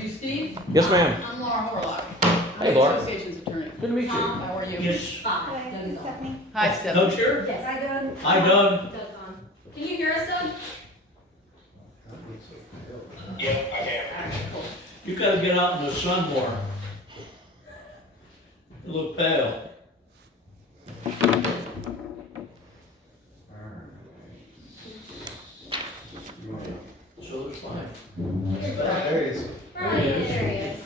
Are you Steve? Yes, ma'am. I'm Laura Horlock. Hey, Laura. Association's attorney. Good to meet you. How are you? Yes. Hi, Stephanie. Hi, Stephanie. Doug's here? Yes. Hi, Doug. Hi, Doug. Doug's on. Can you hear us, Doug? You gotta get out in the sun more. You look pale. So it's fine. There he is. Brian, there he is.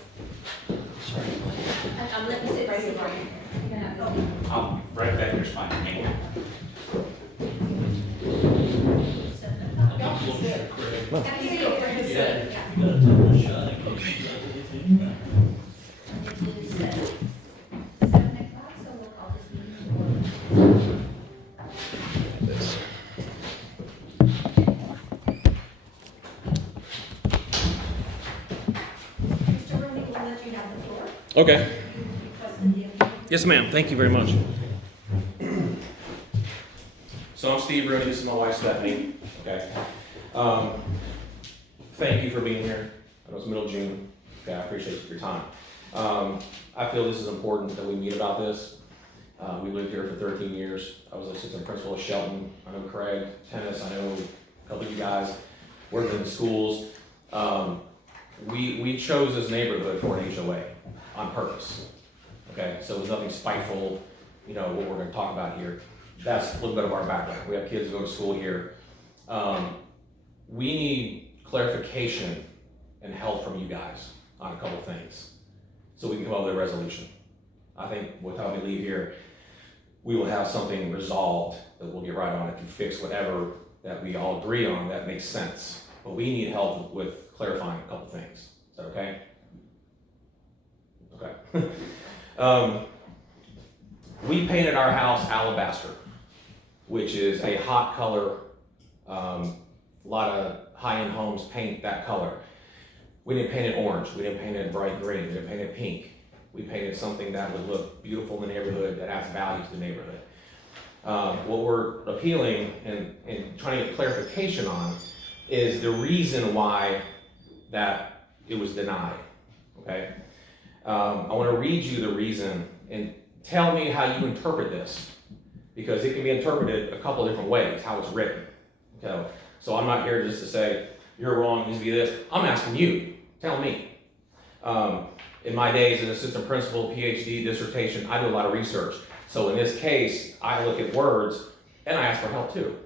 I'm letting you sit right here, Brian. You can have this seat. I'll right back there's fine. Thank you. Gotta see it for his seat, Yeah. yeah. You gotta take a shot in case you got anything. This is 7 o'clock, so we'll call this meeting to order. Mr. Rooney, we'll let you have the floor. Okay. You requested the interview. Yes, ma'am. Thank you very much. So I'm Steve Rooney. This is my wife, Stephanie. Okay. Thank you for being here. I know it's middle of June. Okay, I appreciate your time. I feel this is important that we meet about this. We lived here for 13 years. I was assistant principal at Shelton. I know Craig, tennis. I know a couple of you guys worked in the schools. We chose this neighborhood for an HOA on purpose. Okay, so there's nothing spiteful, you know, what we're gonna talk about here. That's a little bit of our background. We have kids who go to school here. We need clarification and help from you guys on a couple things, so we can come up with a resolution. I think by the time we leave here, we will have something resolved that we'll get right on it to fix whatever that we all agree on that makes sense. But we need help with clarifying a couple things. Is that okay? Okay. We painted our house alabaster, which is a hot color. A lot of high-end homes paint that color. We didn't paint it orange. We didn't paint it bright green. We didn't paint it pink. We painted something that would look beautiful in the neighborhood, that adds value to the neighborhood. What we're appealing and trying to get clarification on is the reason why that it was denied, okay? I wanna read you the reason and tell me how you interpret this, because it can be interpreted a couple of different ways, how it's written, okay? So I'm not here just to say, you're wrong, it needs to be this. I'm asking you, tell me. In my days as assistant principal, PhD, dissertation, I do a lot of research. So in this case, I look at words and I ask for help too.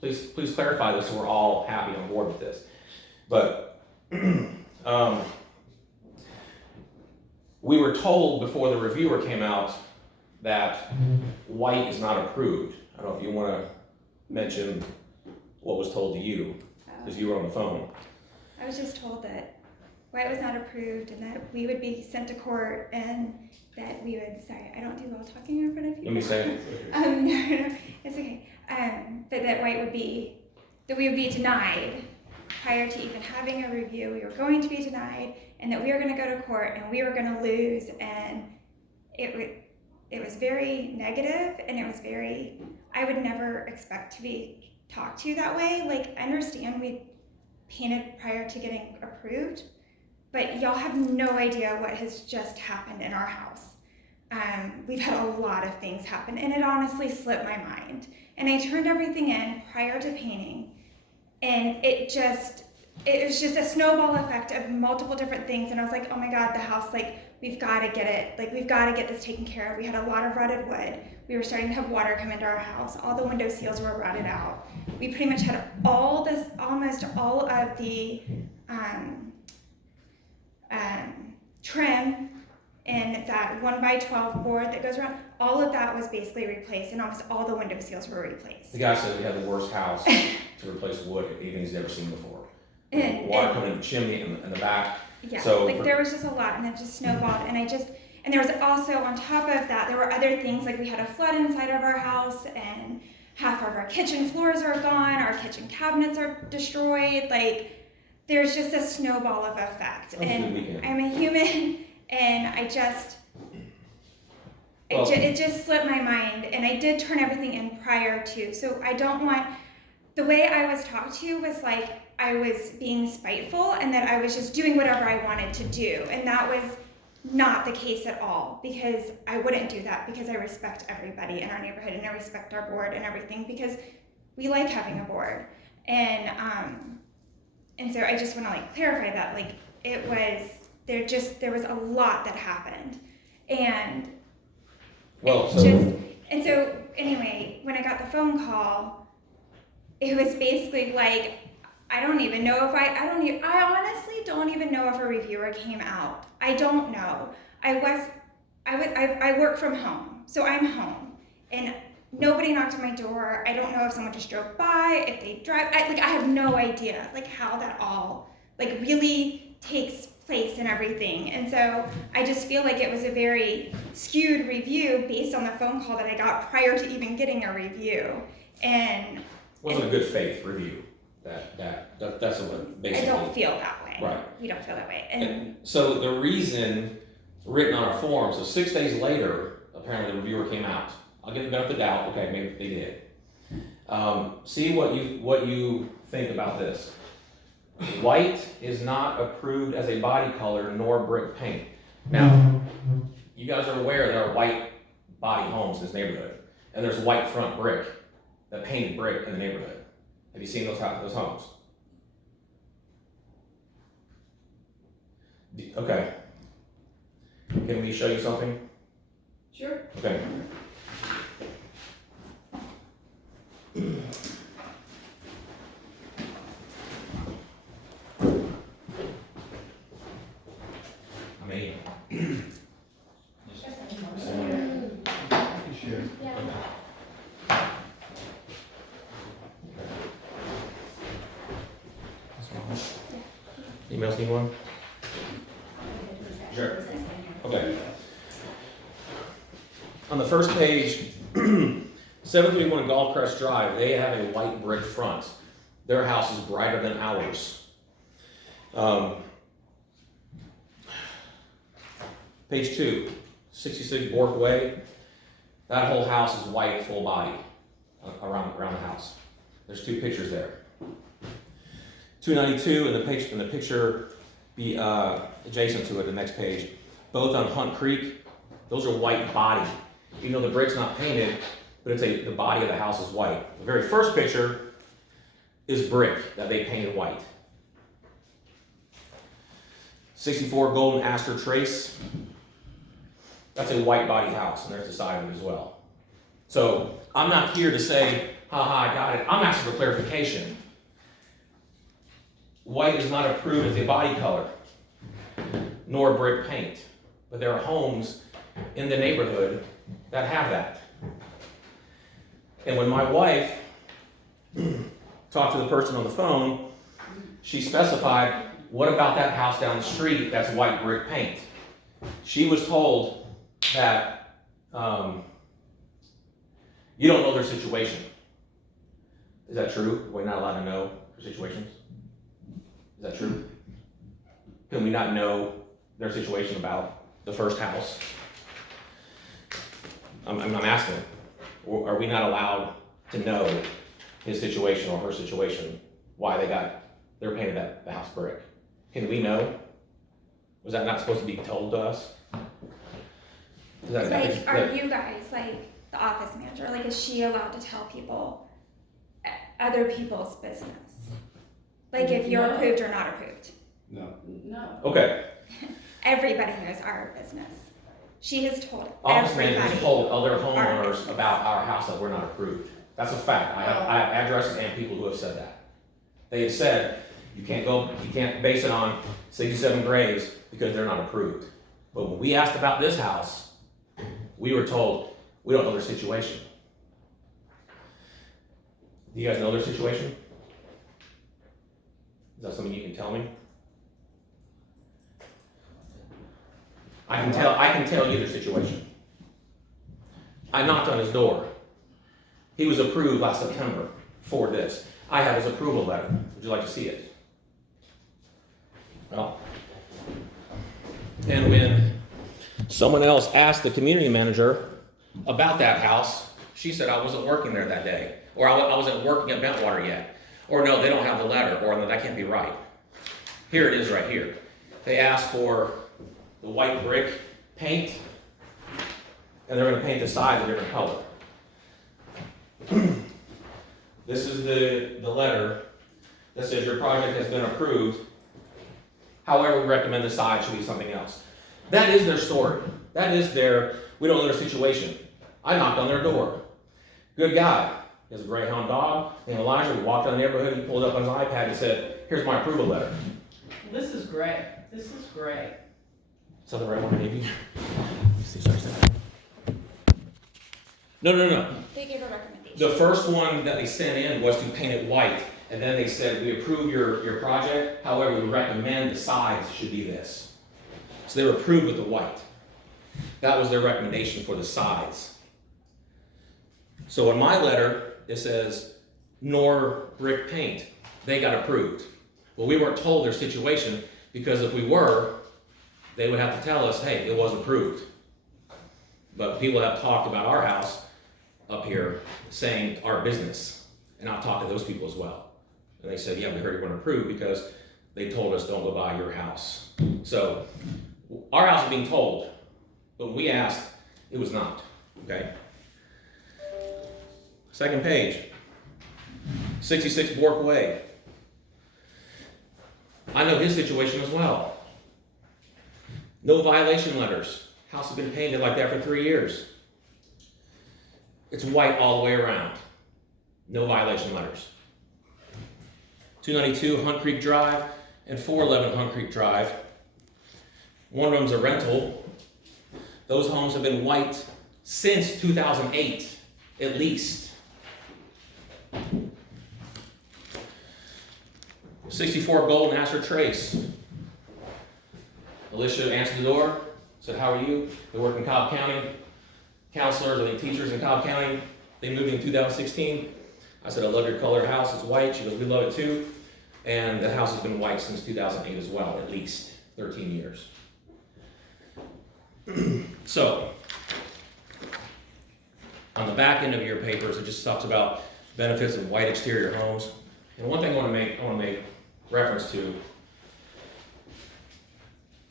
Please clarify this so we're all happy on board with this. But we were told before the reviewer came out that white is not approved. I don't know if you want to mention what was told to you, because you were on the phone. I was just told that white was not approved and that we would be sent to court and that we would, sorry, I don't do well talking in front of people. Let me say it. No, it's okay. But that white would be, that we would be denied prior to even having a review. We were going to be denied and that we were going to go to court and we were going to lose, and it was very negative, and it was very, I would never expect to be talked to that way. Like, I understand we painted prior to getting approved, but y'all have no idea what has just happened in our house. We've had a lot of things happen, and it honestly slipped my mind. And I turned everything in prior to painting, and it was just a snowball effect of multiple different things. And I was like, oh my God, the house, like, we've got to get it, like, we've got to get this taken care of. We had a lot of rotted wood. We were starting to have water come into our house. All the window seals were rotted out. We pretty much had almost all of the trim and that 1x12 board that goes around, all of that was basically replaced, and almost all the window seals were replaced. The guy said we had the worst house to replace wood even he's never seen before. Water coming in the chimney in the back. Yeah, So like there was just a lot, and it just snowballed, and there was also, on top of that, there were other things, like we had a flood inside of our house, and half of our kitchen floors are gone, our kitchen cabinets are destroyed, like, there's just a snowball of effect. And I'm a human, and it just slipped my mind, and I did turn everything in prior to, so I don't want, the way I was talked to was like, I was being spiteful and that I was just doing whatever I wanted to do. And that was not the case at all, because I wouldn't do that, because I respect everybody in our neighborhood and I respect our board and everything, because we like having a board. And so I just want to like clarify that, like, there was a lot that happened. And Well, so anyway, when I got the phone call, it was basically like, I honestly don't even know if a reviewer came out. I don't know. I work from home, so I'm home, and nobody knocked on my door. I don't know if someone just drove by, if they drive. I have no idea like how that all like really takes place and everything. And so I just feel like it was a very skewed review based on the phone call that I got prior to even getting a review. And wasn't a good faith review. That's what basically. I don't feel that way. Right. We don't feel that way. And so the reason written on our form, so 6 days later, apparently the reviewer came out. I'll give the benefit of the doubt. Okay, maybe they did. See what you think about this. White is not approved as a body color nor brick paint. Now, you guys are aware there are white body homes in this neighborhood, and there's white front brick, that painted brick in the neighborhood. Have you seen those homes? Okay. Can we show you something? Sure. Okay. I mean, Sure. emails anyone? Sure. Okay. On the first page, 731 Golf Crest Drive, they have a white brick front. Their house is brighter than ours. Page 2, 66 Bork Way. That whole house is white, full body, around the house. There's 2 pictures there. 292 in the picture be adjacent to it, the next page. Both on Hunt Creek, those are white body. Even though the brick's not painted, but the body of the house is white. The very first picture is brick that they painted white. 64 Golden Aster Trace, that's a white body house, and there's the side of it as well. So I'm not here to say, haha, I got it. I'm asking for clarification. White is not approved as a body color, nor brick paint. But there are homes in the neighborhood that have that. And when my wife talked to the person on the phone, she specified, what about that house down the street that's white brick paint? She was told that you don't know their situation. Is that true? We're not allowed to know their situations? Is that true? Can we not know their situation about the first house? I'm asking, are we not allowed to know his situation or her situation, why they're painted the house brick? Can we know? Was that not supposed to be told to us? Are you guys, like, the office manager, like, is she allowed to tell people other people's business? Like, if you're approved or not approved? No. No. Okay. Everybody knows our business. She has told Office everybody. managers told other our homeowners business. about our house that we're not approved. That's a fact. I have addresses and people who have said that. They have said, you can't base it on 67 Graves because they're not approved. But when we asked about this house, we were told, we don't know their situation. Do you guys know their situation? Is that something you can tell me? I can tell you their situation. I knocked on his door. He was approved last September for this. I have his approval letter. Would you like to see it? Well, and when someone else asked the community manager about that house, she said I wasn't working there that day, or I wasn't working at Bentwater yet. Or no, they don't have the letter, or no, that can't be right. Here it is right here. They asked for the white brick paint, and they're gonna paint the sides a different color. This is the letter that says your project has been approved. However, we recommend the side should be something else. That is their story. That is we don't know their situation. I knocked on their door. Good guy. He has a Greyhound dog named Elijah. We walked down the neighborhood. He pulled up on his iPad and said, here's my approval letter. This is great. This is great. Is that the right one, maybe? No. They gave a recommendation. The first one that they sent in was to paint it white. And then they said, we approve your project. However, we recommend the sides should be this. So they were approved with the white. That was their recommendation for the sides. So in my letter, it says, nor brick paint. They got approved. Well, we weren't told their situation, because if we were, they would have to tell us, hey, it was approved. But people have talked about our house up here saying our business, and I've talked to those people as well. And they said, yeah, we heard you weren't approved because they told us don't go by your house. So our house is being told, but when we asked, it was not, okay? Second page, 66 Bork Way. I know his situation as well. No violation letters. House has been painted like that for 3 years. It's white all the way around. No violation letters. 292 Hunt Creek Drive and 411 Hunt Creek Drive. One of them's a rental. Those homes have been white since 2008, at least. 64 Golden Astor Trace. Alicia answered the door, said, how are you? They work in Cobb County. Counselors and teachers in Cobb County. They moved in 2016. I said, I love your colored house, it's white. She goes, we love it too. And the house has been white since 2008 as well, at least 13 years. So, on the back end of your papers, it just talks about benefits of white exterior homes. And one thing I want to make reference to,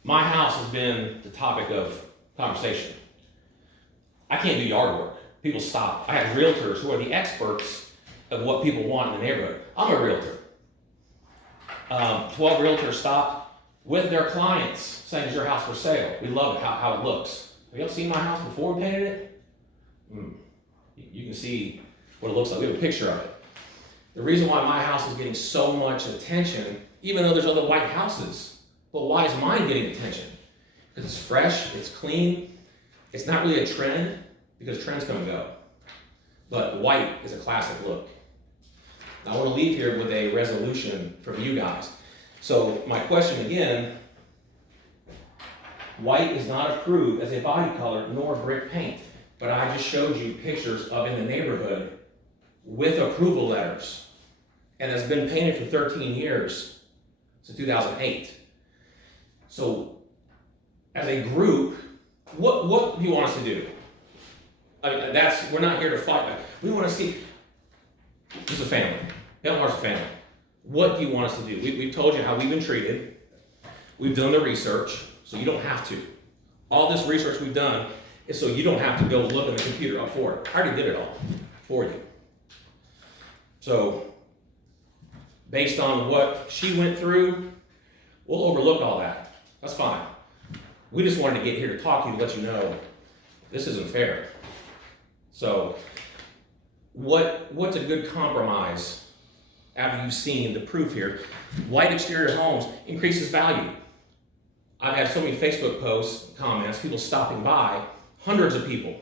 my house has been the topic of conversation. I can't do yard work. People stop. I have realtors who are the experts of what people want in the neighborhood. I'm a realtor. 12 realtors stopped with their clients saying, is your house for sale? We love it, how it looks. Have y'all seen my house before we painted it? You can see what it looks like. We have a picture of it. The reason why my house is getting so much attention, even though there's other white houses, but why is mine getting attention? Because it's fresh, it's clean. It's not really a trend, because trends come and go. But white is a classic look. I want to leave here with a resolution from you guys. So my question again, white is not approved as a body color nor brick paint, but I just showed you pictures of in the neighborhood with approval letters. And it's been painted for 13 years, since 2008. So as a group, what do you want us to do? I mean, we're not here to fight. We want to see, this is a family. Elmhurst is a family. What do you want us to do? We've told you how we've been treated. We've done the research, so you don't have to. All this research we've done is so you don't have to go look in the computer up for it. I already did it all for you. So, based on what she went through, we'll overlook all that. That's fine. We just wanted to get here to talk to you to let you know this isn't fair. So, what's a good compromise after you've seen the proof here? White exterior homes increases value. I've had so many Facebook posts, comments, people stopping by, hundreds of people,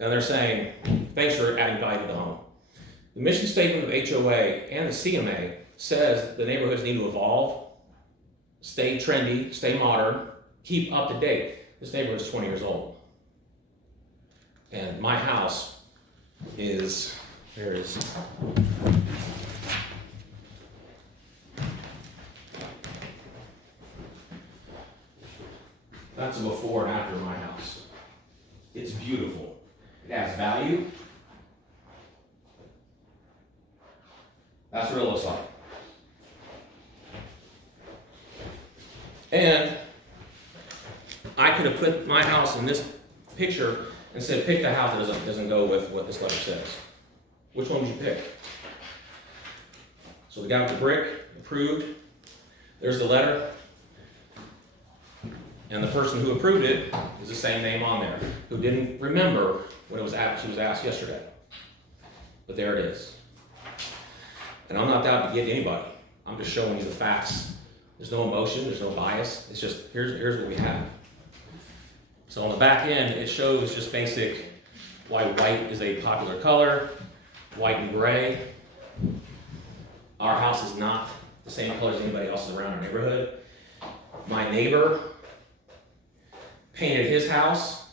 and they're saying, thanks for adding value to the home. The mission statement of HOA and the CMA says the neighborhoods need to evolve, stay trendy, stay modern, keep up to date. This neighborhood is 20 years old. And my house is, there it is. That's a before and after my house. It's beautiful. It has value. That's real estate. And I could have put my house in this picture and said, pick the house that doesn't go with what this letter says. Which one would you pick? So the guy with the brick, approved. There's the letter. And the person who approved it is the same name on there, who didn't remember when she was asked yesterday. But there it is. And I'm not out to get anybody. I'm just showing you the facts. There's no emotion, there's no bias. It's just, here's what we have. So on the back end, it shows just basic why white is a popular color, white and gray. Our house is not the same color as anybody else's around our neighborhood. My neighbor painted his house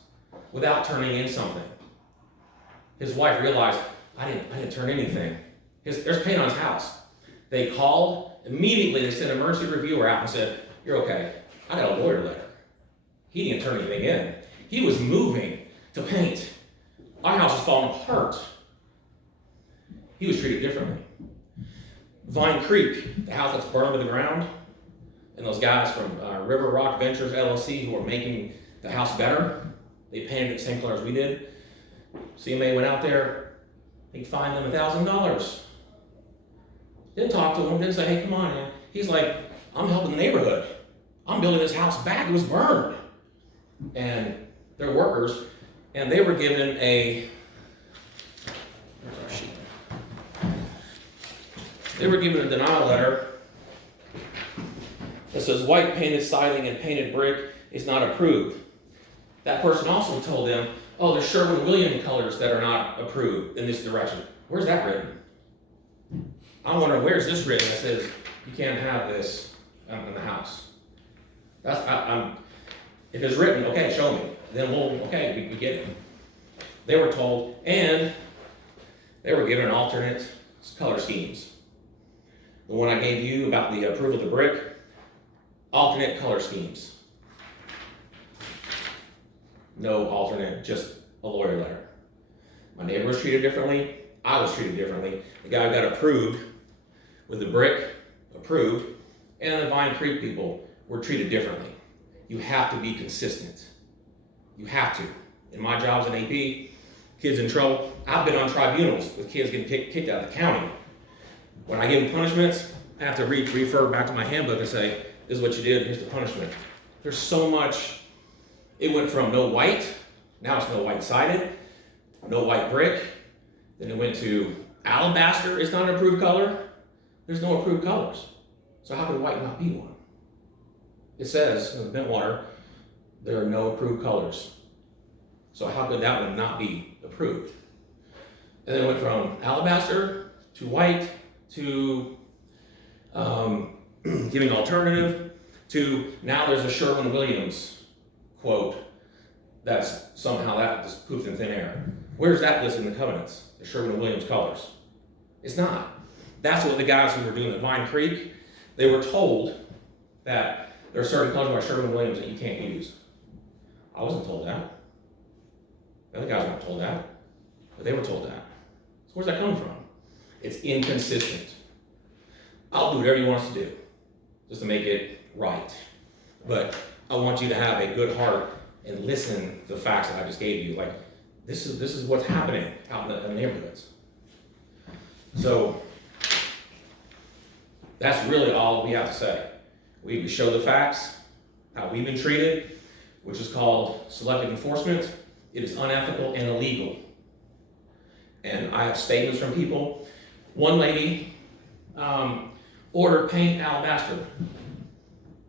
without turning in something. His wife realized, I didn't turn anything. There's paint on his house. They called, immediately they sent an emergency reviewer out and said, you're okay, I got a lawyer letter. He didn't turn anything in. He was moving to paint. Our house was falling apart. He was treated differently. Vine Creek, the house that's burned to the ground, and those guys from River Rock Ventures LLC who are making the house better, they painted it the same color as we did. CMA went out there, he fined them $1,000. Didn't talk to him, didn't say, hey, come on, man. He's like, I'm helping the neighborhood. I'm building this house back, it was burned. And they're workers, and they were given where's our sheet? They were given a denial letter that says white painted siding and painted brick is not approved. That person also told them, oh, there's Sherwin-Williams colors that are not approved in this direction. Where's that written? I'm wondering, where's this written that says you can't have this in the house? If it's written, okay, show me. Then we get it. They were told, and they were given alternate color schemes. The one I gave you about the approval of the brick, alternate color schemes. No alternate, just a lawyer letter. My neighbor was treated differently. I was treated differently. The guy got approved with the brick, approved, and the Vine Creek people were treated differently. You have to be consistent. You have to. In my job as an AP, kids in trouble, I've been on tribunals with kids getting kicked out of the county. When I give them punishments, I have to refer back to my handbook and say, this is what you did, here's the punishment. There's so much. It went from no white, now it's no white sided, no white brick, then it went to alabaster, it's not an approved color. There's no approved colors. So how could white not be one? It says in the Bentwater, there are no approved colors. So how could that one not be approved? And then it went from alabaster to white to giving alternative to now there's a Sherwin-Williams quote that's somehow that just poofed in thin air. Where's that listed in the covenants? The Sherwin-Williams colors. It's not. That's what the guys who were doing the Vine Creek, they were told that there are certain colors by Sherwin-Williams that you can't use. I wasn't told that. The other guys weren't told that, but they were told that. So where's that coming from? It's inconsistent. I'll do whatever you want us to do, just to make it right. But I want you to have a good heart and listen to the facts that I just gave you. Like, this is what's happening out in the neighborhoods. So that's really all we have to say. We show the facts, how we've been treated, which is called selective enforcement. It is unethical and illegal. And I have statements from people. One lady ordered paint alabaster,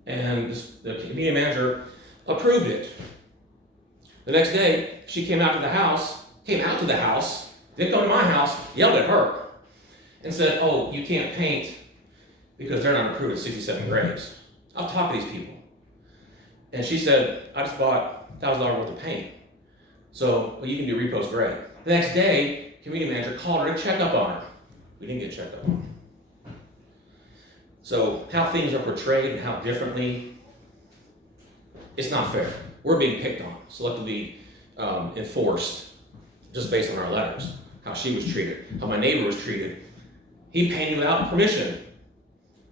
and the community manager approved it. The next day, she came out to the house, didn't come to my house, yelled at her, and said, oh, you can't paint because they're not approved at 67 grades. I've talked to these people. And she said, I just bought $1,000 worth of paint. So, well, you can do repost gray. The next day, community manager called her to check up on her. We didn't get checked up on her. So, how things are portrayed and how differently, it's not fair. We're being picked on, selectively enforced, just based on our letters. How she was treated, how my neighbor was treated. He painted without permission.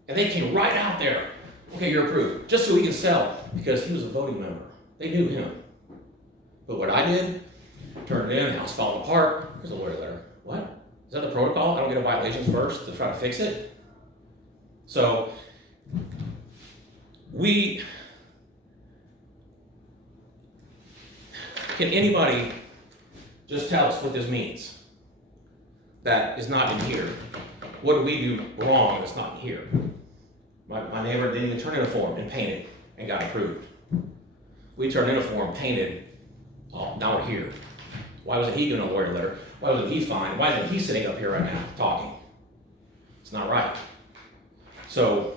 And they came right out there Okay, you're approved. Just so he can sell, because he was a voting member. They knew him. But what I did, turned it in, house falling apart. There's a lawyer letter. What? Is that the protocol? I don't get a violations first to try to fix it? So, can anybody just tell us what this means? That is not in here. What do we do wrong that's not in here? My neighbor didn't even turn in a form and painted and got approved. We turned in a form, painted, oh, now we're here. Why wasn't he doing a lawyer letter? Why wasn't he fined? Why isn't he sitting up here right now talking? It's not right. So,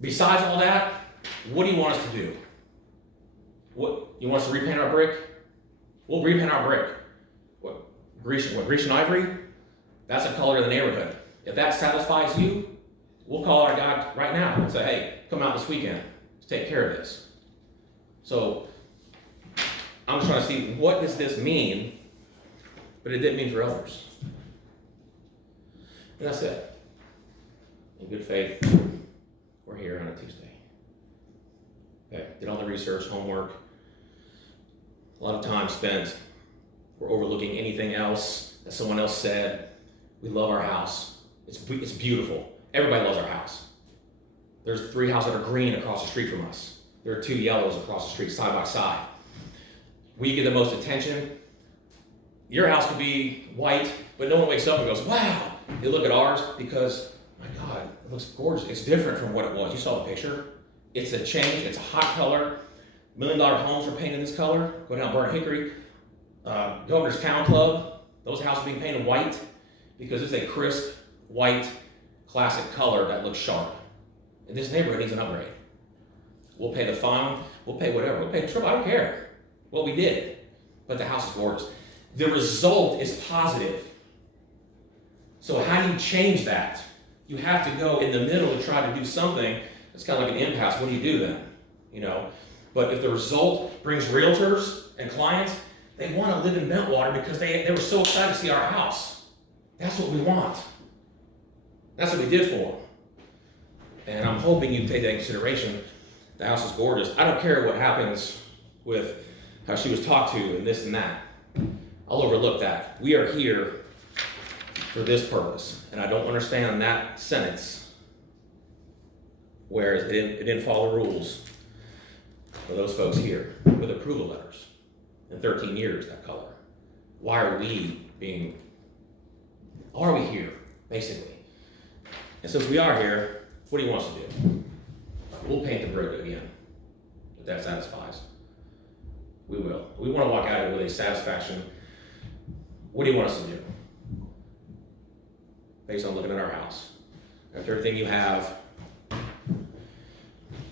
besides all that, what do you want us to do? What, you want us to repaint our brick? We'll repaint our brick. What, Grecian ivory? That's the color of the neighborhood. If that satisfies you, we'll call our guy right now and say, hey, come out this weekend to take care of this. So, I'm just trying to see, what does this mean? But it didn't mean for others. And that's it. In good faith, we're here on a Tuesday. Okay, did all the research, homework. A lot of time spent. We're overlooking anything else that someone else said. We love our house. It's beautiful. Everybody loves our house. There's 3 houses that are green across the street from us. There are 2 yellows across the street, side by side. We get the most attention. Your house could be white, but no one wakes up and goes, wow. They look at ours because, my God, it looks gorgeous. It's different from what it was. You saw the picture. It's a change. It's a hot color. $1 million homes are painted this color. Go down Burnt Hickory. Governor's Town Club. Those houses are being painted white because it's a crisp, white, classic color that looks sharp. And this neighborhood needs an upgrade. We'll pay the fine. We'll pay whatever. We'll pay the triple. I don't care what we did. But the house is gorgeous. The result is positive. So how do you change that? You have to go in the middle to try to do something. It's kind of like an impasse. What do you do then? You know. But if the result brings realtors and clients, they want to live in Bentwater because they were so excited to see our house. That's what we want. That's what we did for them. And I'm hoping you take that into consideration. The house is gorgeous. I don't care what happens with how she was talked to and this and that. I'll overlook that. We are here for this purpose. And I don't understand that sentence where it didn't follow rules for those folks here with approval letters. In 13 years, that color. Why are we here, basically? And since we are here, what do you want us to do? We'll paint the brick again, if that satisfies. We will. We want to walk out of it with a satisfaction. What do you want us to do? Based on looking at our house. After everything you have,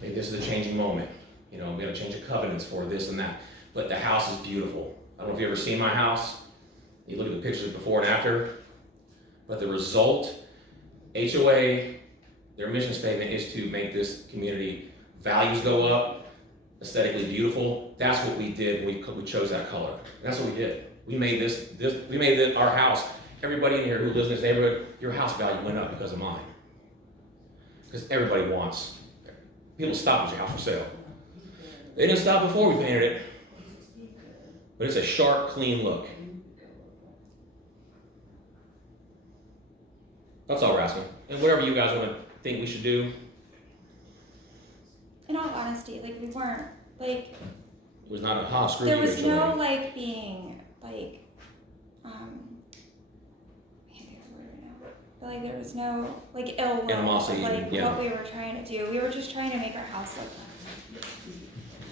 maybe this is a changing moment. You know, we got to change the covenants for this and that. But the house is beautiful. I don't know if you've ever seen my house. You look at the pictures before and after. But the result, HOA, their mission statement is to make this community values go up, aesthetically beautiful. That's what we did when we chose that color. That's what we did. We made our house. Everybody in here who lives in this neighborhood, your house value went up because of mine. Because everybody wants. People stop at your house for sale. They didn't stop before we painted it. But it's a sharp, clean look. That's all we're asking. And whatever you guys want to think we should do. In all honesty, like, we weren't, like, It was not a hot screw. there was HOA. no, like, being, like, I can't think of the word right now, but, like, there was no, like, ill will, Animosity, like, yeah. what we were trying to do. We were just trying to make our house look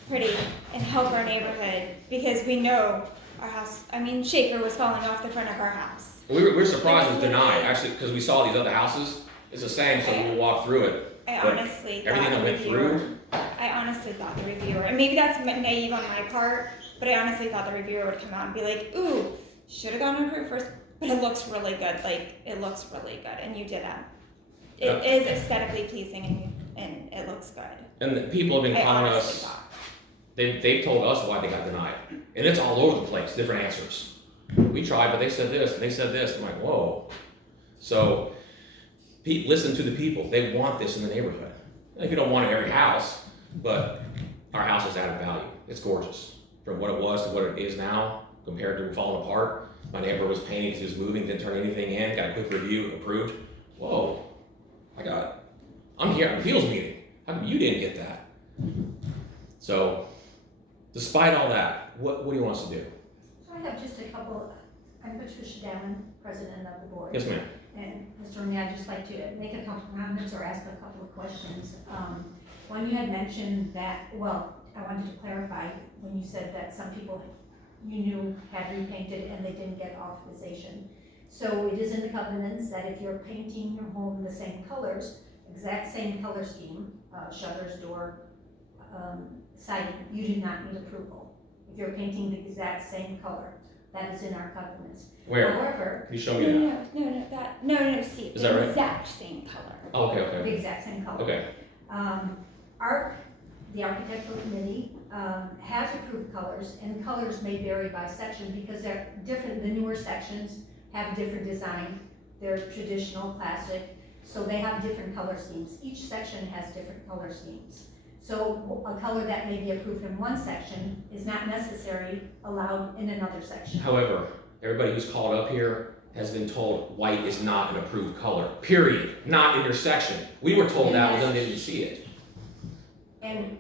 pretty and help our neighborhood, because we know our house, I mean, Shaker was falling off the front of our house. We were surprised it was denied, actually, because we saw these other houses. It's the same, so we'll walk through it. I But honestly everything thought that the went reviewer, through, I honestly thought the reviewer, and maybe that's naive on my part, but I honestly thought the reviewer would come out and be like, ooh, should have gone approved first, but it looks really good, like, it looks really good, and you did that. It is aesthetically pleasing, and it looks good. and the people have been I calling honestly us, thought. they've told us why they got denied. And it's all over the place, different answers. We tried, but they said this, and they said this. I'm like, whoa. So, listen to the people. They want this in the neighborhood. If you don't want it every house, but our house has added value. It's gorgeous. From what it was to what it is now, compared to falling apart. My neighbor was painting because he was moving, didn't turn anything in, got a quick review, approved. Whoa, I'm here at appeals meeting. How come you didn't get that? So, despite all that, what do you want us to do? So I have just a couple, I'm Patricia Dallin, president of the board. Yes, ma'am. And Mr. Rooney, I'd just like to make a couple comments or ask a couple of questions. One, you had mentioned that, well, I wanted to clarify, when you said that some people you knew had repainted and they didn't get authorization. So it is in the covenants that if you're painting your home the same colors, exact same color scheme, shutters, door, siding, you do not need approval. If you're painting the exact same color, that is in our covenants. Where? However, Can you show me that? No, see, Is that the right? exact same color. Oh, okay. the exact same color. Okay. The architectural committee, has approved colors, and colors may vary by section because they're different, the newer sections have different design. They're traditional, classic, so they have different color schemes. Each section has different color schemes. So a color that may be approved in one section is not necessarily allowed in another section. However, everybody who's called up here has been told white is not an approved color, period. Not in your section. We were told that, but then didn't see it. And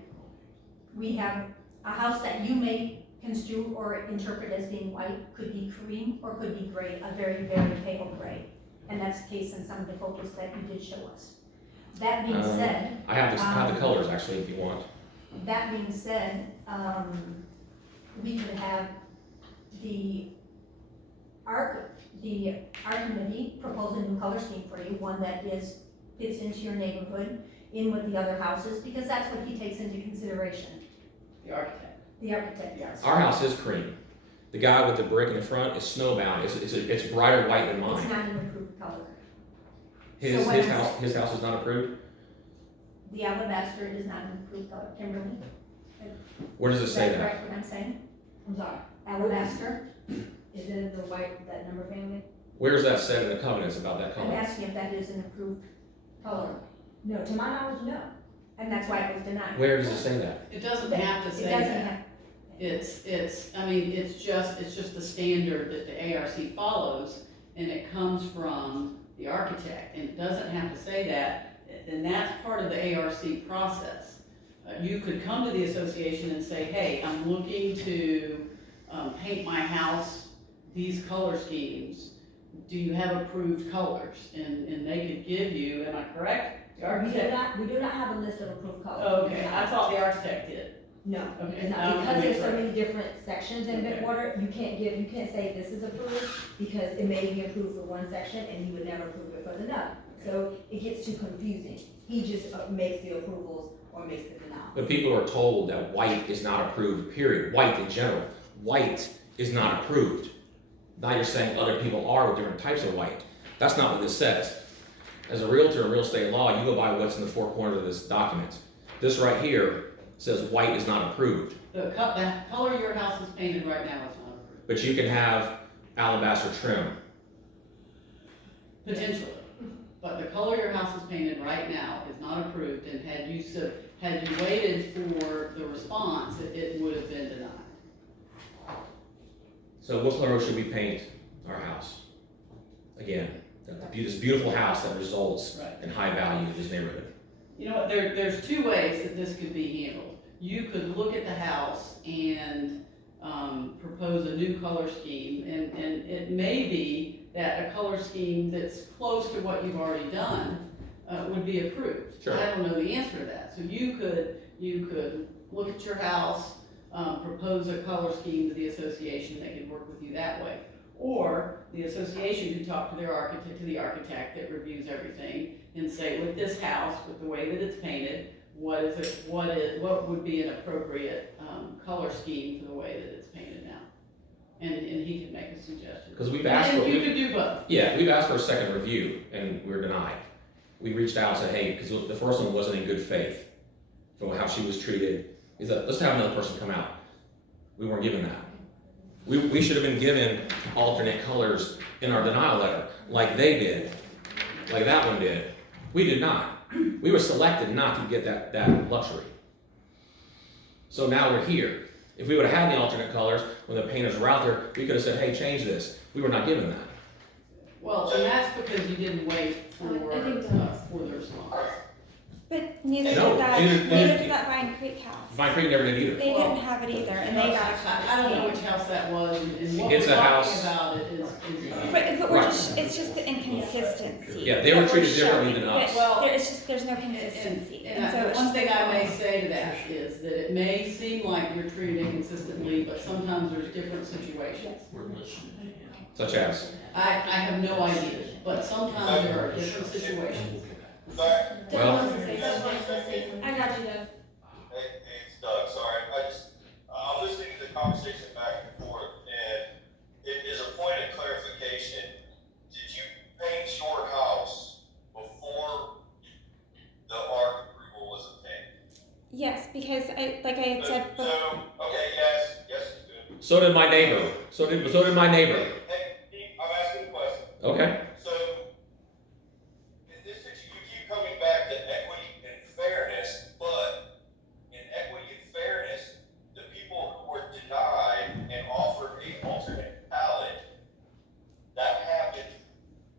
we have a house that you may construe or interpret as being white, could be cream or could be gray, a very, very pale gray. And that's the case in some of the photos that you did show us. That being said, I have the colors actually if you want. that being said, we could have the art committee propose a new color scheme for you, one that fits into your neighborhood, in with the other houses, because that's what he takes into consideration, The architect. the architect does. Our house is cream. The guy with the brick in the front is snowbound. It's brighter white than It's mine. not an approved color. His So what I'm house is not approved. The alabaster is not an approved color, Kimberly. Where does it Is say that that? correct, what I'm saying? I'm sorry, Alabaster, is it the white, that number family? Where is that said in the covenants about that I'm color? asking if that is an approved color, No, to my knowledge, no. and that's why it was denied. Where does it say that? It doesn't have to It say doesn't that. have, It's just the standard that the ARC follows, and it comes from the architect, and it doesn't have to say that, and that's part of the ARC process. You could come to the association and say, hey, I'm looking to, paint my house these color schemes. Do you have approved colors? And they could give you, am I correct? The architect? We do not have a list of approved colors. Okay, I thought the architect did. No, Okay, it's I not, wanna because make there's so sure. many different sections in Okay. Bitwater, you can't say this is approved, because it may be approved for one section, and he would never approve it for another. So it gets too confusing. He just makes the approvals or makes the denials. But people are told that white is not approved, period. White in general. White is not approved. Now you're saying other people are with different types of white. That's not what this says. As a realtor in real estate law, you go by what's in the four corners of this document. This right here says white is not approved. The color your house is painted right now is not approved, But you can have alabaster trim. potentially. But the color your house is painted right now is not approved, and had you waited for the response, it would have been denied. So what color should we paint our house? Again, this beautiful house that results Right. in high value in this neighborhood. You know what, there's two ways that this could be handled. You could look at the house and, propose a new color scheme, and it may be that a color scheme that's close to what you've already done, would be approved. Sure. I don't know the answer to that, so you could look at your house, propose a color scheme to the association, they could work with you that way. Or the association could talk to the architect that reviews everything, and say, with this house, with the way that it's painted, what would be an appropriate, color scheme for the way that it's painted now? And he could make a suggestion. Because we've asked for, And you could do both. yeah, we've asked for a second review and we were denied. We reached out and said, hey, because the first one wasn't in good faith for how she was treated. He said, let's have another person come out. We weren't given that. We should have been given alternate colors in our denial letter, like they did, like that one did. We did not. We were selected not to get that luxury. So now we're here. If we would have had the alternate colors, when the painters were out there, we could have said, hey, change this. We were not given that. Well, and that's because you didn't wait for the response. But neither No, did that, neither- neither did that Vine Creek house. Vine Creek never did either. They didn't have it either, and they got a I don't know which house that was, and what we're It's a talking house- about it is. But we're Right. just, it's just the inconsistency. Yeah, they were that we're treated differently showing. than us. Well, It's just, there's no consistency, and so it's one just thing like, I may say to that is that it may seem like you're treated inconsistently, but sometimes there's different situations. We're listening. Such as, I have no idea, but sometimes there are different situations. well, I got you, Doug. Hey, it's Doug, sorry, I'm listening to the conversation back and forth, and it is a point of clarification. Did you paint your house before the ARC approval was obtained? yes, because like I had said before. Okay, yes, it's good. so did my neighbor. So did my neighbor. Hey, I'm asking a question. Okay. So, in this situation, you keep coming back to equity and fairness, but in equity and fairness, the people who were denied and offered a alternate ballot, that happened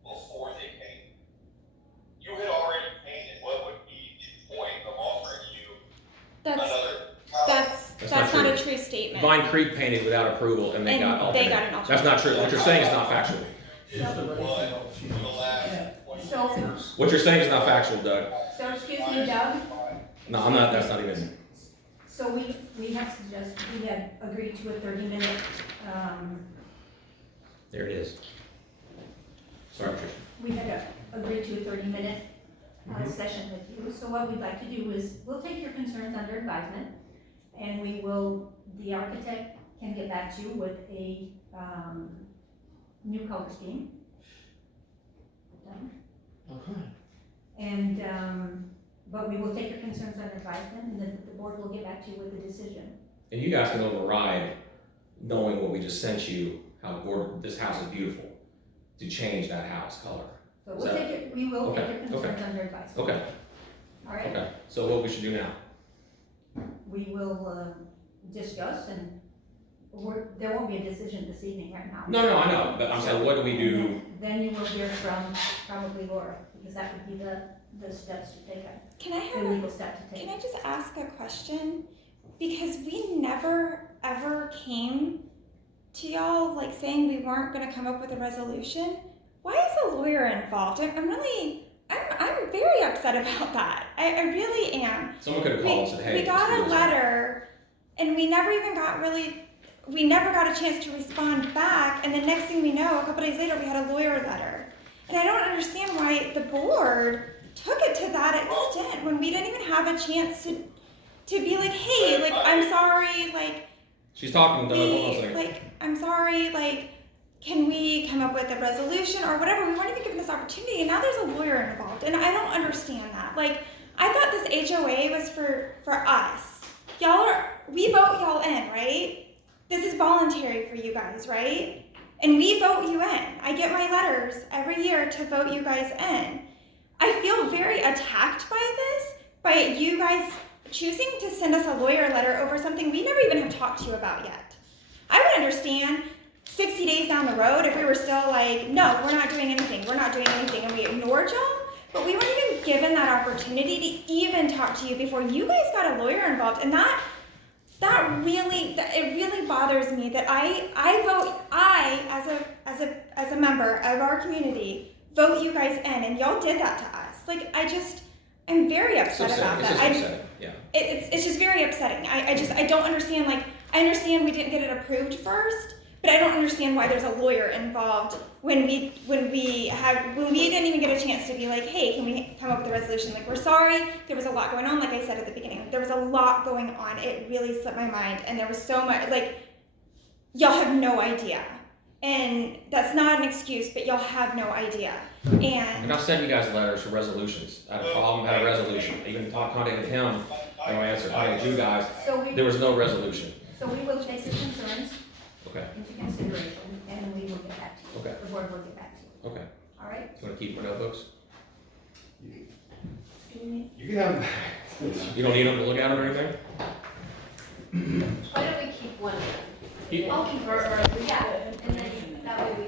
before they painted. You had already painted. What would be the point of offering you That's, another ballot? that's not a true statement. Vine Creek painted without approval and they And got they alternate. got an alternate. That's not true. What you're saying is not factual. What for the last 20 So, years? What you're saying is not factual, Doug. so excuse me, Doug, No, I'm not, that's not even, so we had agreed to a 30-minute, there it is. Sorry, Patricia. we had agreed to a 30-minute session with you. So what we'd like to do is, we'll take your concerns under advisement, and the architect can get back to you with a, new color scheme. Done. Okay. And, but we will take your concerns under advisement, and then the board will get back to you with a decision. And you guys can override, knowing what we just sent you, how gorgeous, this house is beautiful, to change that house color. So Is we'll that- take it, we will take Okay, your concerns under advisement. Okay, All right? okay. So what we should do now? We will, discuss, and there won't be a decision this evening right now. No, I know, but I'm saying, what do we do? Then you will hear from probably Laura, because that would be the steps to take, Can I the have a legal step to take. Can I just ask a question? Because we never ever came to y'all like saying we weren't gonna come up with a resolution. Why is a lawyer involved? I'm very upset about that. I really am. Someone could have called and said, hey. We got let's do a this. letter and we never got a chance to respond back, and the next thing we know, a couple days later, we had a lawyer letter. And I don't understand why the board took it to that extent when we didn't even have a chance to be like, hey, like, I'm sorry, like, She's talking, Doug, hold on a second. like, I'm sorry, like, can we come up with a resolution or whatever? We weren't even given this opportunity, and now there's a lawyer involved, and I don't understand that. Like, I thought this HOA was for us. We vote y'all in, right? This is voluntary for you guys, right? And we vote you in. I get my letters every year to vote you guys in. I feel very attacked by this, by you guys choosing to send us a lawyer letter over something we never even have talked to you about yet. I would understand 60 days down the road if we were still like, no, we're not doing anything, and we ignored y'all, but we weren't even given that opportunity to even talk to you before you guys got a lawyer involved, and it really bothers me that I as a member of our community vote you guys in, and y'all did that to us. Like, I'm very upset about It's that. just upsetting, yeah. It's just very upsetting. I don't understand. Like, I understand we didn't get it approved first, but I don't understand why there's a lawyer involved when we didn't even get a chance to be like, hey, can we come up with a resolution? Like, we're sorry, there was a lot going on. Like I said at the beginning, there was a lot going on. It really slipped my mind, and there was so much. Like, y'all have no idea, and that's not an excuse, but y'all have no idea. And I've sent you guys letters for resolutions. I had a problem, had a resolution. Even contacted him, no answer. Contacted you guys, So there was no resolution. So we will take the concerns Okay, into consideration, and we will get back to you. Okay. The board will get back to you. okay. All right? You wanna keep my notebooks? You can have. You don't need them to look at it or anything? Why don't we keep one of them? Keep- I'll keep her, yeah, and then that way we